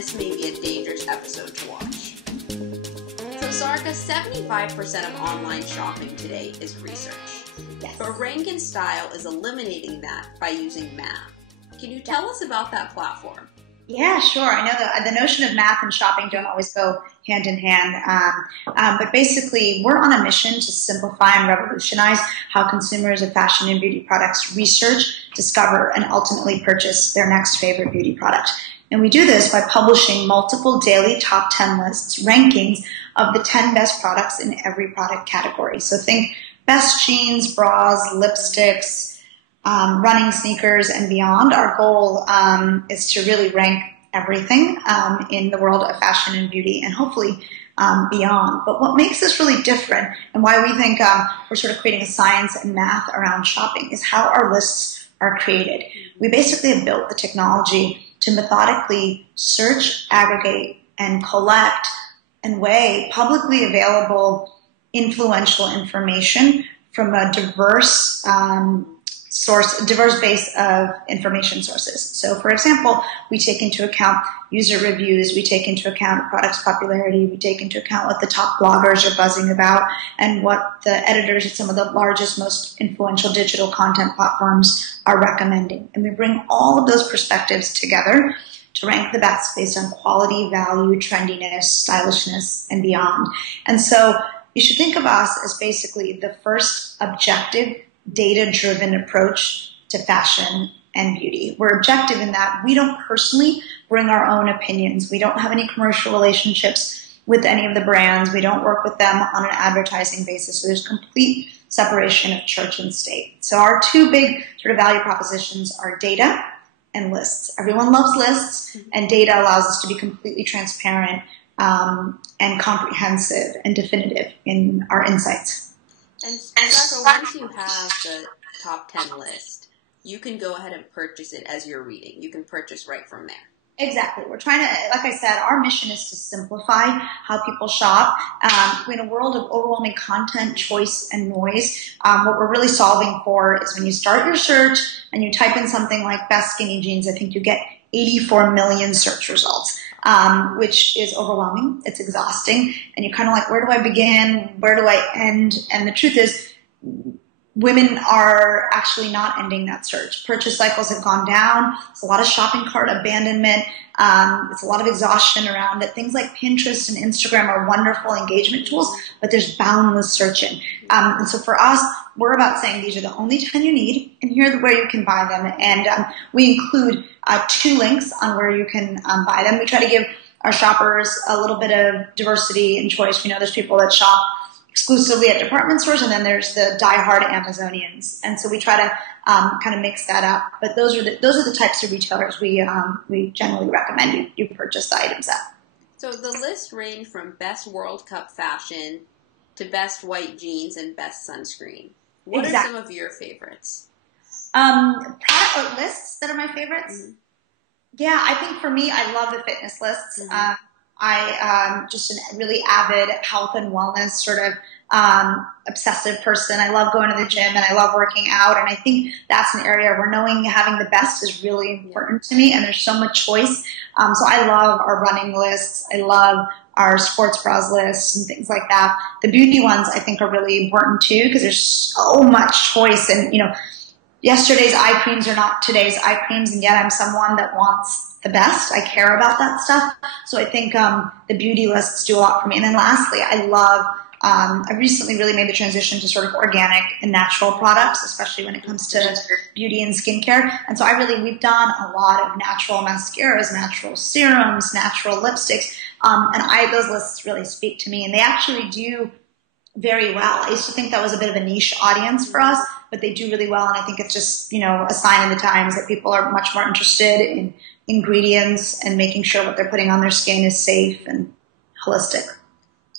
this may be a dangerous episode to watch. So Sarika, 75% of online shopping today is research. Yes. But Rank and Style is eliminating that by using math. Can you tell us about that platform? Yeah, sure. I know the notion of math and shopping don't always go hand in hand. But basically, we're on a mission to simplify and revolutionize how consumers of fashion and beauty products research, discover, and ultimately purchase their next favorite beauty product. And we do this by publishing multiple daily top 10 lists, rankings of the 10 best products in every product category. So think best jeans, bras, lipsticks, running sneakers, and beyond. Our goal is to really rank everything in the world of fashion and beauty, and hopefully beyond. But what makes this really different, and why we think we're sort of creating a science and math around shopping, is how our lists are created. We basically have built the technology to methodically search, aggregate, and collect and weigh publicly available influential information from a diverse base of information sources. So, for example, we take into account user reviews, we take into account product's popularity, we take into account what the top bloggers are buzzing about, and what the editors at some of the largest, most influential digital content platforms are recommending. And we bring all of those perspectives together to rank the best based on quality, value, trendiness, stylishness, and beyond. And so you should think of us as basically the first objective, data-driven approach to fashion and beauty. We're objective in that we don't personally bring our own opinions. We don't have any commercial relationships with any of the brands. We don't work with them on an advertising basis. So there's complete separation of church and state. So our two big sort of value propositions are data and lists. Everyone loves lists, and data allows us to be completely transparent and comprehensive and definitive in our insights. And Sarika, once you have the top 10 list, you can go ahead and purchase it as you're reading. You can purchase right from there. Exactly. We're trying to, like I said, our mission is to simplify how people shop. In a world of overwhelming content, choice, and noise, what we're really solving for is when you start your search and you type in something like best skinny jeans, I think you get 84 million search results, which is overwhelming. It's exhausting. And you're kind of like, where do I begin? Where do I end? And the truth is, women are actually not ending that search. Purchase cycles have gone down. It's a lot of shopping cart abandonment. It's a lot of exhaustion around it. Things like Pinterest and Instagram are wonderful engagement tools, but there's boundless searching. And so for us, we're about saying these are the only 10 you need, and here's where you can buy them. And we include 2 links on where you can buy them. We try to give our shoppers a little bit of diversity and choice. We know there's people that shop exclusively at department stores, and then there's the diehard Amazonians, and so we try to kind of mix that up. But those are the types of retailers we generally recommend you purchase the items at. So the list range from best World Cup fashion to best white jeans and best sunscreen. What are some of your favorites? Product or lists that are my favorites. Mm-hmm. Yeah, I think for me, I love the fitness lists. Mm-hmm. I just a really avid health and wellness sort of obsessive person. I love going to the gym and I love working out. And I think that's an area where knowing having the best is really important to me. And there's so much choice. So I love our running lists. I love our sports bras lists and things like that. The beauty ones I think are really important too, because there's so much choice. And, yesterday's eye creams are not today's eye creams. And yet I'm someone that wants the best. I care about that stuff. So I think the beauty lists do a lot for me. And then lastly, I recently really made the transition to sort of organic and natural products, especially when it comes to beauty and skincare. And so we've done a lot of natural mascaras, natural serums, natural lipsticks. And those lists really speak to me, and they actually do very well. I used to think that was a bit of a niche audience for us, but they do really well. And I think it's just, a sign of the times that people are much more interested in ingredients and making sure what they're putting on their skin is safe and holistic.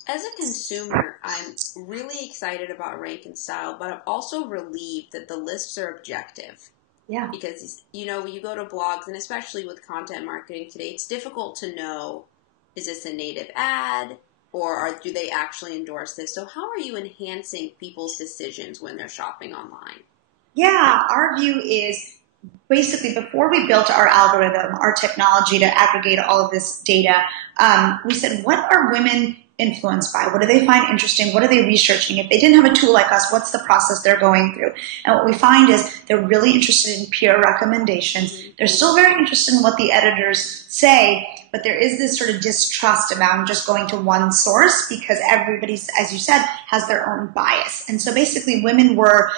As a consumer, I'm really excited about Rank and Style, but I'm also relieved that the lists are objective. Yeah. Because, when you go to blogs, and especially with content marketing today, it's difficult to know, is this a native ad, or do they actually endorse this? So how are you enhancing people's decisions when they're shopping online? Yeah, our view is basically, before we built our algorithm, our technology to aggregate all of this data, we said, what are women influenced by? What do they find interesting? What are they researching? If they didn't have a tool like us, what's the process they're going through? And what we find is they're really interested in peer recommendations. They're still very interested in what the editors say, but there is this sort of distrust about just going to one source because everybody, as you said, has their own bias. And so basically women were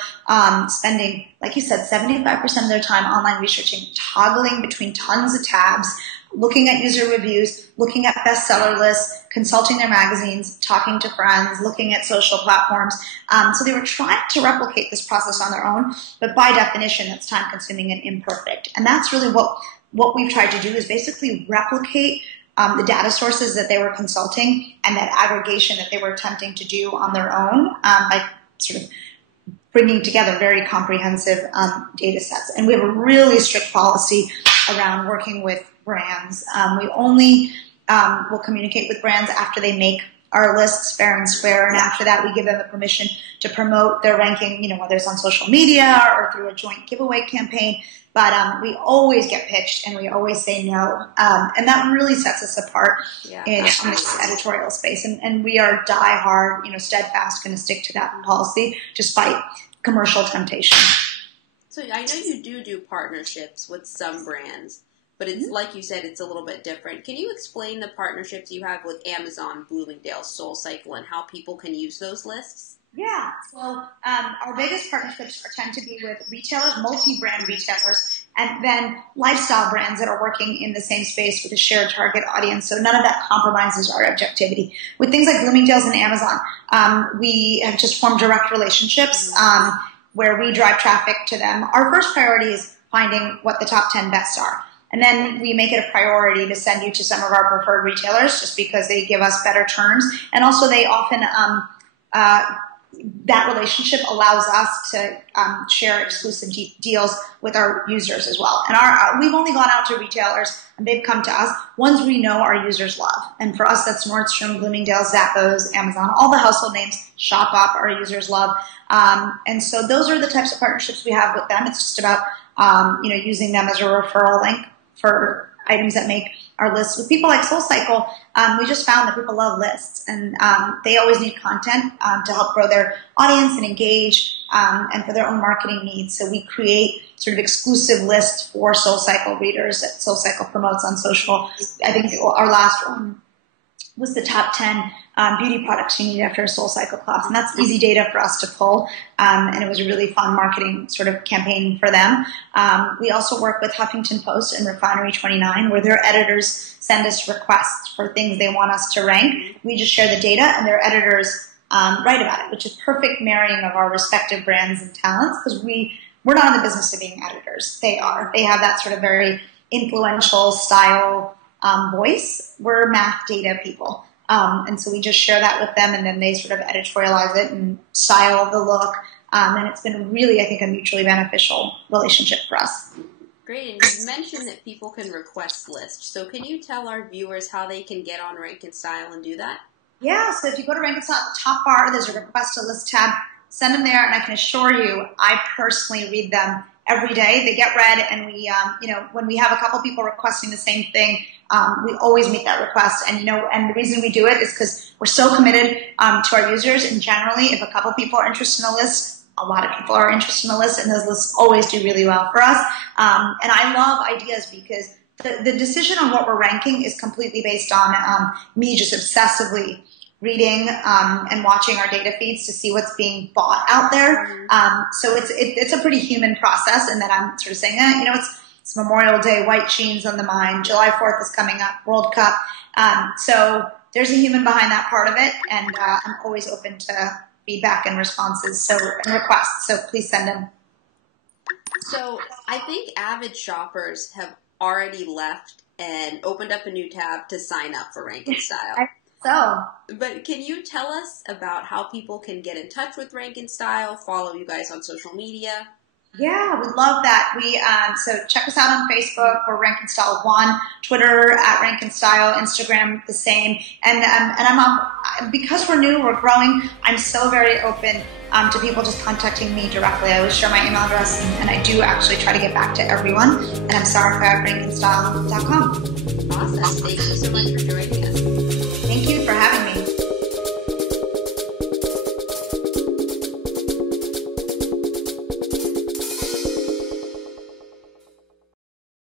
spending, like you said, 75% of their time online researching, toggling between tons of tabs, looking at user reviews, looking at bestseller lists, consulting their magazines, talking to friends, looking at social platforms. So they were trying to replicate this process on their own, but by definition, it's time consuming and imperfect. And that's really what we've tried to do is basically replicate the data sources that they were consulting and that aggregation that they were attempting to do on their own by sort of bringing together very comprehensive data sets. And we have a really strict policy around working with brands. We only will communicate with brands after they make our lists fair and square, and after that we give them the permission to promote their ranking, whether it's on social media or through a joint giveaway campaign. But we always get pitched and we always say no. And that really sets us apart in this editorial space. And we are die-hard, steadfast, going to stick to that policy despite commercial temptation. So I know you do partnerships with some brands, but it's like you said, it's a little bit different. Can you explain the partnerships you have with Amazon, Bloomingdale's, SoulCycle, and how people can use those lists? Yeah, so our biggest partnerships tend to be with retailers, multi-brand retailers, and then lifestyle brands that are working in the same space with a shared target audience. So none of that compromises our objectivity. With things like Bloomingdale's and Amazon, we have just formed direct relationships where we drive traffic to them. Our first priority is finding what the top 10 best are. And then we make it a priority to send you to some of our preferred retailers just because they give us better terms. And also they often, that relationship allows us to share exclusive deals with our users as well. And we've only gone out to retailers and they've come to us, ones we know our users love. And for us, that's Nordstrom, Bloomingdale's, Zappos, Amazon, all the household names, Shopbop, our users love. And so those are the types of partnerships we have with them. It's just about, using them as a referral link for items that make our lists. With people like SoulCycle, we just found that people love lists, and they always need content to help grow their audience and engage, and for their own marketing needs. So we create sort of exclusive lists for SoulCycle readers that SoulCycle promotes on social. I think our last one was the top 10 beauty products you need after a SoulCycle class. And that's easy data for us to pull. And it was a really fun marketing sort of campaign for them. We also work with Huffington Post and Refinery 29, where their editors send us requests for things they want us to rank. We just share the data and their editors write about it, which is perfect marrying of our respective brands and talents, because we're not in the business of being editors. They are. They have that sort of very influential style voice. We're math data people. And so we just share that with them, and then they sort of editorialize it and style the look. And it's been really, I think, a mutually beneficial relationship for us. Great. And you mentioned that people can request lists. So can you tell our viewers how they can get on Rank and Style and do that? Yeah. So if you go to Rank and Style at the top bar, there's a request a list tab. Send them there, and I can assure you, I personally read them every day. They get read, and we, when we have a couple people requesting the same thing, we always meet that request. And, and the reason we do it is because we're so committed to our users. And generally, if a couple people are interested in a list, a lot of people are interested in a list, and those lists always do really well for us. And I love ideas because the decision on what we're ranking is completely based on me just obsessively reading and watching our data feeds to see what's being bought out there. So it's a pretty human process, and that I'm sort of saying, it's Memorial Day, white jeans on the mind, July 4th is coming up, World Cup. So there's a human behind that part of it, and I'm always open to feedback and responses and requests, so please send them. So I think avid shoppers have already left and opened up a new tab to sign up for Rank and Style. But can you tell us about how people can get in touch with Rank and Style, follow you guys on social media? Yeah, we love that. So check us out on Facebook. We're Rank and Style One, Twitter at Rank and Style, Instagram the same. And I'm on, because we're new, we're growing. I'm so very open to people just contacting me directly. I always share my email address, and I do actually try to get back to everyone. And I'm Sarika at rankandstyle.com. Awesome. Thank you so much for joining us.